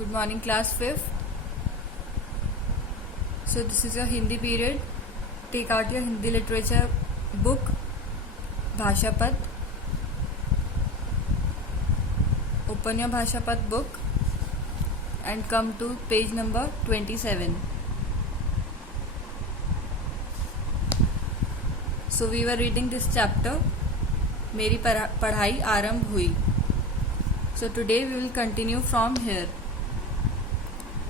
Good morning, class 5th. So this is your Hindi period. Take out your Hindi literature book, Bhashapat. Open your Bhashapat book and come to page number 27. So we were reading this chapter, मेरी पढ़ाई आरंभ हुई. So today we will continue from here.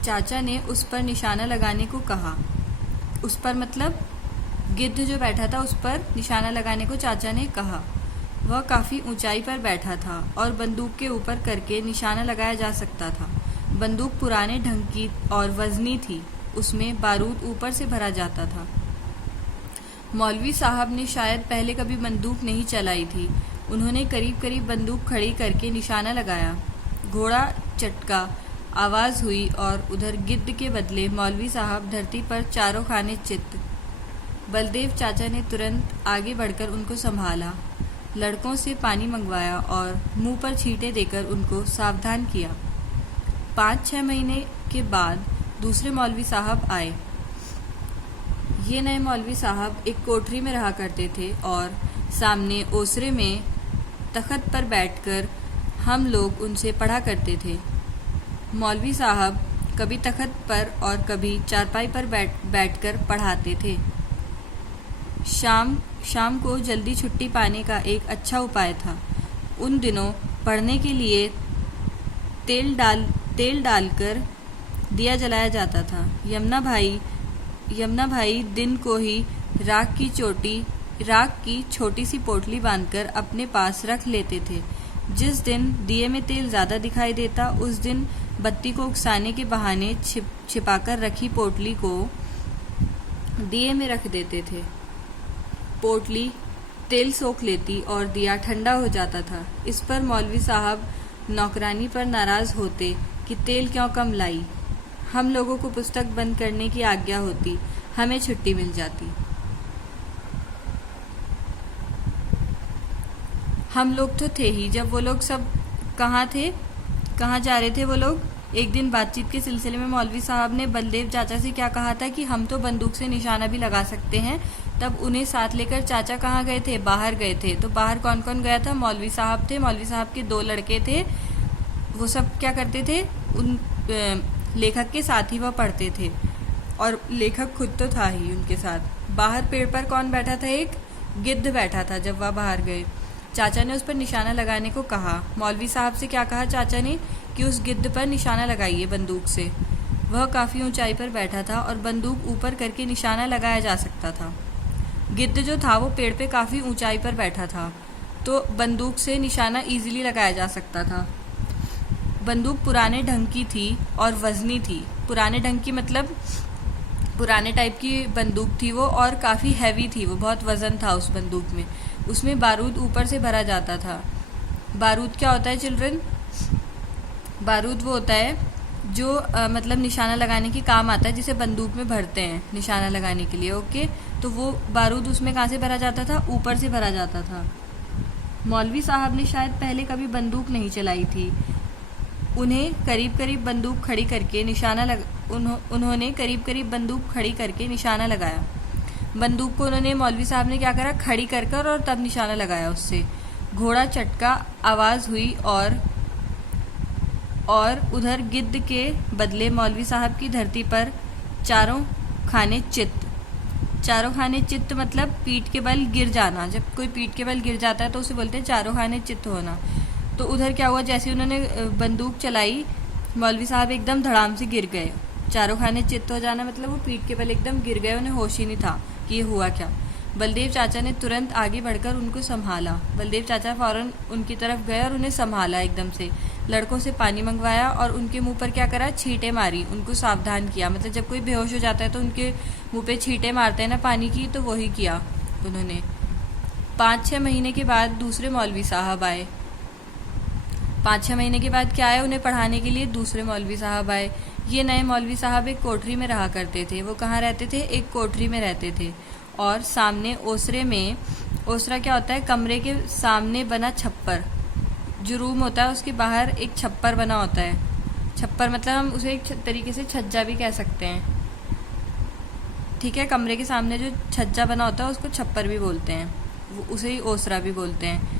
चाचा ने उस पर निशाना लगाने को कहा. उस पर मतलब गिद्ध जो बैठा था उस पर निशाना लगाने को चाचा ने कहा. वह काफ़ी ऊंचाई पर बैठा था और बंदूक के ऊपर करके निशाना लगाया जा सकता था. बंदूक पुराने ढंग की और वजनी थी. उसमें बारूद ऊपर से भरा जाता था. मौलवी साहब ने शायद पहले कभी बंदूक नहीं चलाई थी. उन्होंने करीब करीब बंदूक खड़ी करके निशाना लगाया. घोड़ा चटका, आवाज़ हुई और उधर गिद्ध के बदले मौलवी साहब धरती पर चारों खाने चित्त. बलदेव चाचा ने तुरंत आगे बढ़कर उनको संभाला, लड़कों से पानी मंगवाया और मुंह पर छींटे देकर उनको सावधान किया. 5-6 महीने के बाद दूसरे मौलवी साहब आए. ये नए मौलवी साहब एक कोठरी में रहा करते थे और सामने ओसरे में तख्त पर बैठकर हम लोग उनसे पढ़ा करते थे. मौलवी साहब कभी तख्त पर और कभी चारपाई पर बैठकर पढ़ाते थे. शाम को जल्दी छुट्टी पाने का एक अच्छा उपाय था. उन दिनों पढ़ने के लिए तेल डालकर दिया जलाया जाता था. यमुना भाई दिन को ही राख की छोटी सी पोटली बांधकर अपने पास रख लेते थे. जिस दिन दिए में तेल ज़्यादा दिखाई देता उस दिन बत्ती को उकसाने के बहाने छिपाकर रखी पोटली को दिए में रख देते थे. पोटली तेल सोख लेती और दिया ठंडा हो जाता था. इस पर मौलवी साहब नौकरानी पर नाराज़ होते कि तेल क्यों कम लाई. हम लोगों को पुस्तक बंद करने की आज्ञा होती. हमें छुट्टी मिल जाती. हम लोग तो थे ही. जब वो लोग सब कहाँ जा रहे थे वो लोग. एक दिन बातचीत के सिलसिले में मौलवी साहब ने बलदेव चाचा से क्या कहा था कि हम तो बंदूक से निशाना भी लगा सकते हैं. तब उन्हें साथ लेकर चाचा कहाँ गए थे? बाहर गए थे. तो बाहर कौन कौन गया था? मौलवी साहब थे. मौलवी साहब के 2 लड़के थे. वो सब क्या करते थे? उन लेखक के साथ ही वह पढ़ते थे और लेखक खुद तो था ही उनके साथ. बाहर पेड़ पर कौन बैठा था? एक गिद्ध बैठा था. जब वह बाहर गए चाचा ने उस पर निशाना लगाने को कहा. मौलवी साहब से क्या कहा चाचा ने कि उस गिद्ध पर निशाना लगाइए बंदूक से. वह काफ़ी ऊंचाई पर बैठा था और बंदूक ऊपर करके निशाना लगाया जा सकता था. गिद्ध जो था वो पेड़ पे काफ़ी ऊंचाई पर बैठा था तो बंदूक से निशाना इजीली लगाया जा सकता था. बंदूक पुराने ढंग की थी और वजनी थी. पुराने ढंग की मतलब पुराने टाइप की बंदूक थी वो और काफ़ी हैवी थी. वो बहुत वज़न था उस बंदूक में. उसमें बारूद ऊपर से भरा जाता था. बारूद क्या होता है चिल्ड्रन? बारूद वो होता है जो मतलब निशाना लगाने के काम आता है, जिसे बंदूक में भरते हैं निशाना लगाने के लिए. ओके, तो वो बारूद उसमें कहाँ से भरा जाता था? ऊपर से भरा जाता था. मौलवी साहब ने शायद पहले कभी बंदूक नहीं चलाई थी. उन्होंने करीब करीब बंदूक खड़ी करके निशाना लगाया. बंदूक को उन्होंने मौलवी साहब ने क्या करा? खड़ी कर और तब निशाना लगाया उससे. घोड़ा चटका, आवाज़ हुई और उधर गिद्ध के बदले मौलवी साहब की धरती पर चारों खाने चित्त मतलब पीठ के बल गिर जाना. जब कोई पीठ के बल गिर जाता है तो उसे बोलते हैं चारों खाने चित्त होना. तो उधर क्या हुआ? जैसे उन्होंने बंदूक चलाई मौलवी साहब एकदम धड़ाम से गिर गए. चारों खाने चित्त हो जाना मतलब वो पीठ के बल एकदम गिर गए. उन्हें होश ही नहीं था कि ये हुआ क्या. बलदेव चाचा ने तुरंत आगे बढ़कर उनको संभाला. बलदेव चाचा फौरन उनकी तरफ गए और उन्हें संभाला एकदम से. लड़कों से पानी मंगवाया और उनके मुंह पर क्या करा? छींटे मारी. उनको सावधान किया. मतलब जब कोई बेहोश हो जाता है तो उनके मुंह पे छींटे मारते हैं ना पानी की, तो वही किया उन्होंने. 5-6 महीने के बाद दूसरे मौलवी साहब आए. 5-6 महीने के बाद क्या आए? उन्हें पढ़ाने के लिए दूसरे मौलवी साहब आए. ये नए मौलवी साहब एक कोठरी में रहा करते थे. वो कहाँ रहते थे? एक कोठरी में रहते थे. और सामने ओसरा क्या होता है? कमरे के सामने बना छप्पर. जो रूम होता है उसके बाहर एक छप्पर बना होता है. छप्पर मतलब हम उसे एक तरीके से छज्जा भी कह सकते हैं। ठीक है, कमरे के सामने जो छज्जा बना होता है उसको छप्पर भी बोलते हैं, उसे ही ओसरा भी बोलते हैं।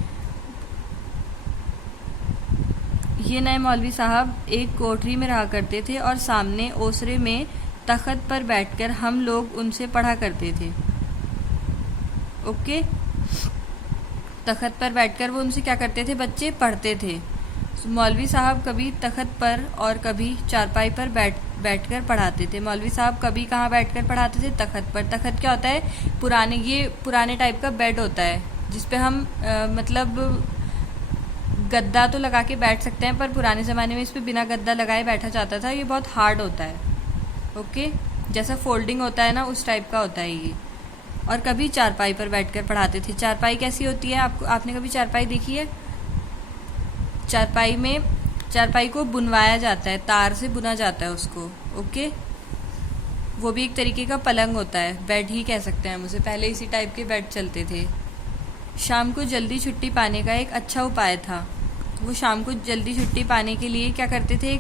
ये नए मौलवी साहब एक कोठरी में रहा करते थे और सामने ओसरे में तख्त पर बैठकर हम लोग उनसे पढ़ा करते थे। ओके, तख्त पर बैठकर वो उनसे क्या करते थे, बच्चे पढ़ते थे। मौलवी साहब कभी तख्त पर और कभी चारपाई पर बैठकर पढ़ाते थे। मौलवी साहब कभी कहाँ बैठकर पढ़ाते थे, तख्त पर। तख्त क्या होता है, ये पुराने टाइप का बेड होता है जिसपे हम मतलब गद्दा तो लगा के बैठ सकते हैं, पर पुराने ज़माने में इस पे बिना गद्दा लगाए बैठा जाता था। ये बहुत हार्ड होता है। ओके, जैसा फोल्डिंग होता है ना, उस टाइप का होता है ये। और कभी चारपाई पर बैठकर पढ़ाते थे। चारपाई कैसी होती है, आपने कभी चारपाई देखी है? चारपाई को बुनवाया जाता है, तार से बुना जाता है उसको। ओके, वो भी एक तरीके का पलंग होता है, बेड ही कह सकते हैं हम उसे। पहले इसी टाइप के बेड चलते थे। शाम को जल्दी छुट्टी पाने का एक अच्छा उपाय था। वो शाम को जल्दी छुट्टी पाने के लिए क्या करते थे,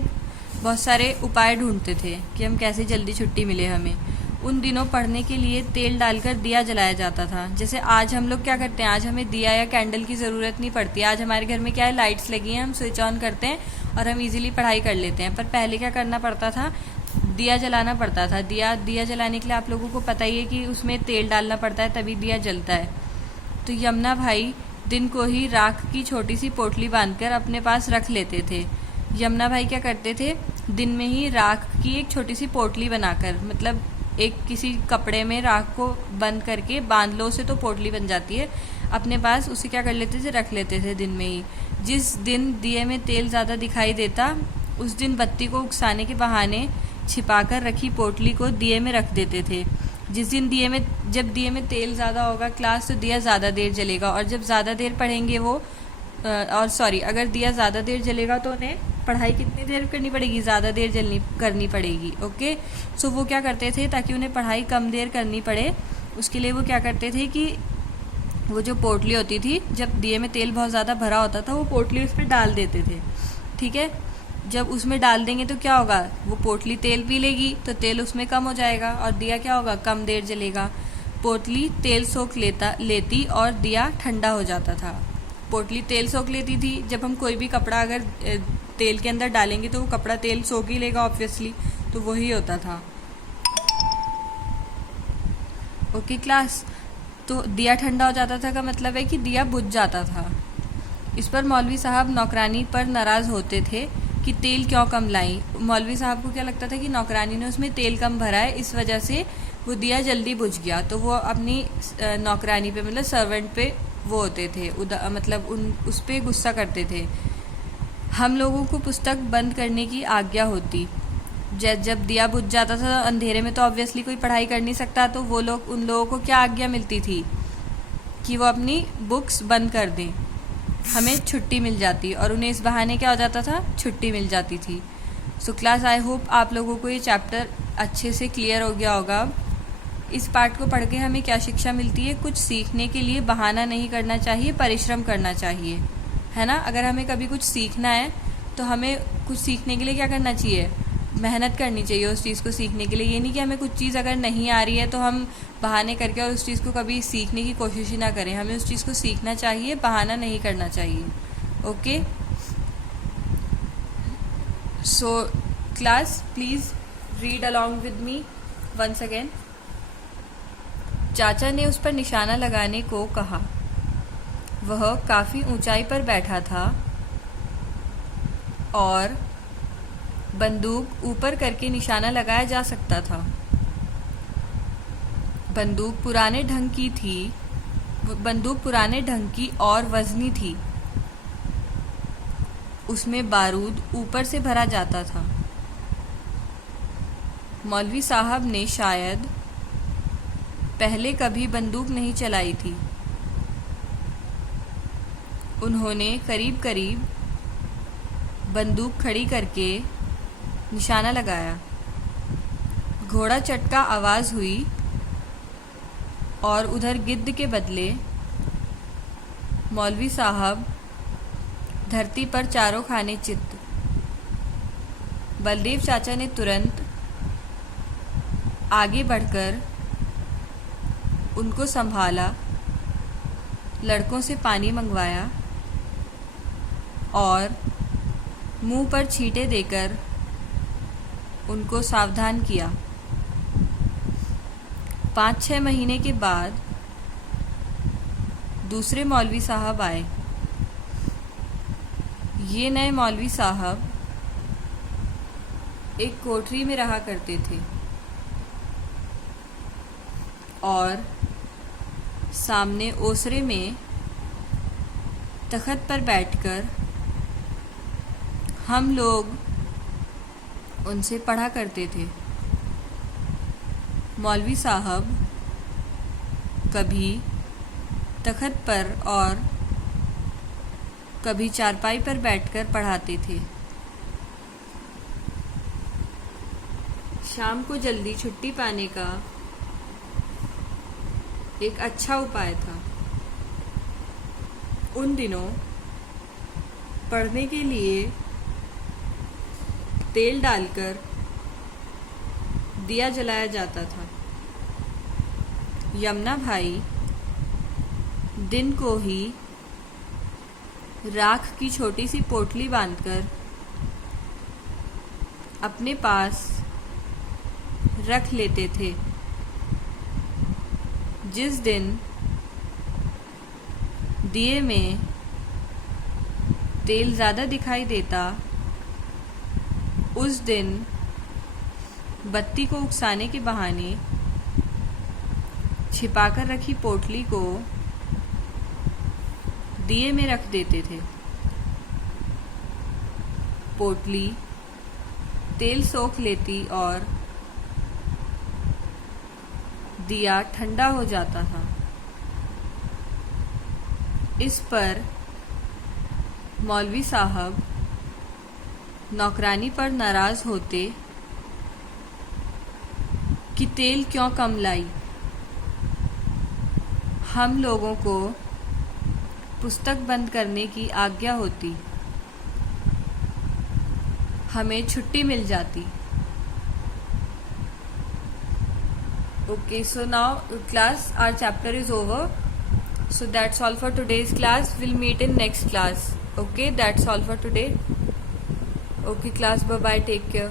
बहुत सारे उपाय ढूंढते थे कि हम कैसे जल्दी छुट्टी मिले हमें। उन दिनों पढ़ने के लिए तेल डालकर दिया जलाया जाता था। जैसे आज हम लोग क्या करते हैं, आज हमें दिया या कैंडल की ज़रूरत नहीं पड़ती। आज हमारे घर में क्या है, लाइट्स लगी हैं, हम स्विच ऑन करते हैं और हम इजीली पढ़ाई कर लेते हैं। पर पहले क्या करना पड़ता था, दिया जलाना पड़ता था। दिया जलाने के लिए आप लोगों को पता ही है कि उसमें तेल डालना पड़ता है, तभी दिया जलता है। तो यमुना भाई दिन को ही राख की छोटी सी पोटली बांधकर अपने पास रख लेते थे। यमुना भाई क्या करते थे, दिन में ही राख की एक छोटी सी पोटली बनाकर, मतलब एक किसी कपड़े में राख को बंद करके बांध लो उसे, तो पोटली बन जाती है। अपने पास उसे क्या कर लेते थे, रख लेते थे दिन में ही। जिस दिन दिए में तेल ज़्यादा दिखाई देता, उस दिन बत्ती को उकसाने के बहाने छिपाकर रखी पोटली को दिए में रख देते थे। जिस दिन जब दिए में तेल ज़्यादा होगा क्लास, तो दिया ज़्यादा देर जलेगा। और जब ज़्यादा देर पढ़ेंगे अगर दिया ज़्यादा देर जलेगा तो उन्हें पढ़ाई कितनी देर करनी पड़ेगी, ज़्यादा देर करनी पड़ेगी। ओके, सो वो क्या करते थे, ताकि उन्हें पढ़ाई कम देर करनी पड़े, उसके लिए वो क्या करते थे कि वो जो पोटली होती थी, जब दिए में तेल बहुत ज़्यादा भरा होता था, वो पोटली उस पर डाल देते थे। ठीक है, जब उसमें डाल देंगे तो क्या होगा, वो पोटली तेल पी लेगी, तो तेल उसमें कम हो जाएगा और दिया क्या होगा, कम देर जलेगा। पोटली तेल सोख लेती और दिया ठंडा हो जाता था। पोटली तेल सोख लेती थी। जब हम कोई भी कपड़ा अगर तेल के अंदर डालेंगे तो वो कपड़ा तेल सोख ही लेगा ऑब्वियसली, तो वही होता था। ओके क्लास, तो दिया ठंडा हो जाता था का मतलब है कि दिया बुझ जाता था। इस पर मौलवी साहब नौकरानी पर नाराज़ होते थे कि तेल क्यों कम लाई। मौलवी साहब को क्या लगता था कि नौकरानी ने उसमें तेल कम भरा है, इस वजह से वो दिया जल्दी बुझ गया। तो वो अपनी नौकरानी पे, मतलब सर्वेंट पे वो होते थे, मतलब उस पर गुस्सा करते थे। हम लोगों को पुस्तक बंद करने की आज्ञा होती। जब दिया बुझ जाता था अंधेरे में, तो ऑब्वियसली कोई पढ़ाई कर नहीं सकता, तो उन लोगों को क्या आज्ञा मिलती थी कि वो अपनी बुक्स बंद कर दें, हमें छुट्टी मिल जाती, और उन्हें इस बहाने क्या हो जाता था, छुट्टी मिल जाती थी। सो क्लास, आई होप आप लोगों को ये चैप्टर अच्छे से क्लियर हो गया होगा। इस पार्ट को पढ़ के हमें क्या शिक्षा मिलती है, कुछ सीखने के लिए बहाना नहीं करना चाहिए, परिश्रम करना चाहिए, है ना। अगर हमें कभी कुछ सीखना है तो हमें कुछ सीखने के लिए क्या करना चाहिए, मेहनत करनी चाहिए उस चीज़ को सीखने के लिए। ये नहीं कि हमें कुछ चीज़ अगर नहीं आ रही है तो हम बहाने करके और उस चीज़ को कभी सीखने की कोशिश ही ना करें। हमें उस चीज़ को सीखना चाहिए, बहाना नहीं करना चाहिए। Okay, so class, please read along with me once again. चाचा ने उस पर निशाना लगाने को कहा। वह काफ़ी ऊंचाई पर बैठा था और बंदूक ऊपर करके निशाना लगाया जा सकता था। बंदूक पुराने ढंग की और वजनी थी। उसमें बारूद ऊपर से भरा जाता था। मौलवी साहब ने शायद पहले कभी बंदूक नहीं चलाई थी। उन्होंने करीब करीब बंदूक खड़ी करके निशाना लगाया। घोड़ा चटका आवाज़ हुई और उधर गिद्ध के बदले मौलवी साहब धरती पर चारों खाने चित। बलदेव चाचा ने तुरंत आगे बढ़कर उनको संभाला, लड़कों से पानी मंगवाया और मुंह पर छींटे देकर उनको सावधान किया। 5-6 महीने के बाद दूसरे मौलवी साहब आए। ये नए मौलवी साहब एक कोठरी में रहा करते थे और सामने ओसरे में तख्त पर बैठकर हम लोग उनसे पढ़ा करते थे। मौलवी साहब कभी तख्त पर और कभी चारपाई पर बैठकर पढ़ाते थे। शाम को जल्दी छुट्टी पाने का एक अच्छा उपाय था। उन दिनों पढ़ने के लिए तेल डालकर दिया जलाया जाता था। यमुना भाई दिन को ही राख की छोटी सी पोटली बांधकर अपने पास रख लेते थे। जिस दिन दिए में तेल ज़्यादा दिखाई देता, उस दिन बत्ती को उकसाने के बहाने छिपाकर रखी पोटली को दिए में रख देते थे। पोटली तेल सोख लेती और दिया ठंडा हो जाता था। इस पर मौलवी साहब नौकरानी पर नाराज होते कि तेल क्यों कम लाई। हम लोगों को पुस्तक बंद करने की आज्ञा होती, हमें छुट्टी मिल जाती। Okay, so now class, our chapter is over. So that's all for today's class. We'll meet in next class. Okay, that's all for today. Okay class, bye bye, take care.